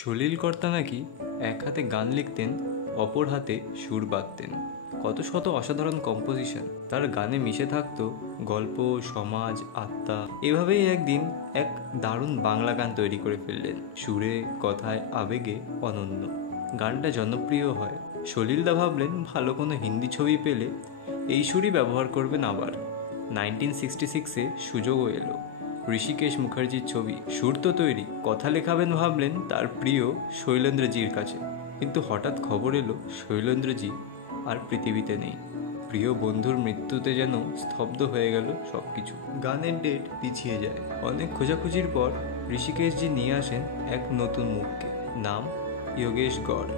সলিল কর্তা নাকি এক হাতে গান লিখতেন, অপর হাতে সুর বাঁধতেন। কত শত অসাধারণ কম্পোজিশন তার গানে মিশে থাকতো, গল্প, সমাজ, আত্মা। এভাবেই একদিন এক দারুণ বাংলা গান তৈরি করে ফেললেন, সুরে, কথায়, আবেগে অনন্য। গানটা জনপ্রিয় হয়। সলিলদা ভাবলেন ভালো কোনো হিন্দি ছবি পেলে এই সুরই ব্যবহার করবেন আবার। 1966-এ সুযোগও এলো। ঋষিকেশ মুখার্জির ছবি, সুর তো তৈরি, কথা লেখাবেন ভাবলেন তার প্রিয় শৈলেন্দ্রজির কাছে। কিন্তু হঠাৎ খবর এলো শৈলেন্দ্রজি আর পৃথিবীতে নেই। প্রিয় বন্ধুর মৃত্যুতে যেন স্তব্ধ হয়ে গেল সব কিছু। গানের ডেট পিছিয়ে যায়। অনেক খোঁজাখুঁজির পর ঋষিকেশজি নিয়ে আসেন এক নতুন মুখকে। নাম যোগেশ গড়।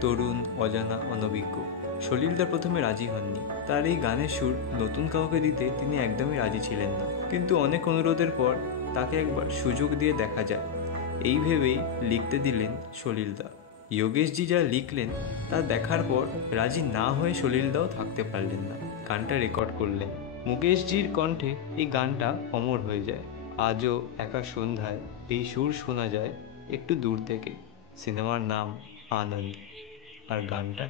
তরুণ, অজানা, অনভিজ্ঞ। সলিলদা প্রথমে রাজি হননি। তার এই গানের সুর নতুন কাউকে দিতে তিনি একদমই রাজি ছিলেন না। কিন্তু অনেক অনুরোধের পর তাকে একবার সুযোগ দিয়ে দেখা যায়, এই ভেবেই লিখতে দিলেন সলিলদা। যোগেশজি যা লিখলেন তা দেখার পর রাজি না হয়ে সলিলদাও থাকতে পারলেন না। গানটা রেকর্ড করলেন। মুকেশজির কণ্ঠে এই গানটা অমর হয়ে যায়। আজও একা সন্ধ্যায় এই সুর শোনা যায় একটু দূর থেকে। সিনেমার নাম আনন্দ, আর গানটা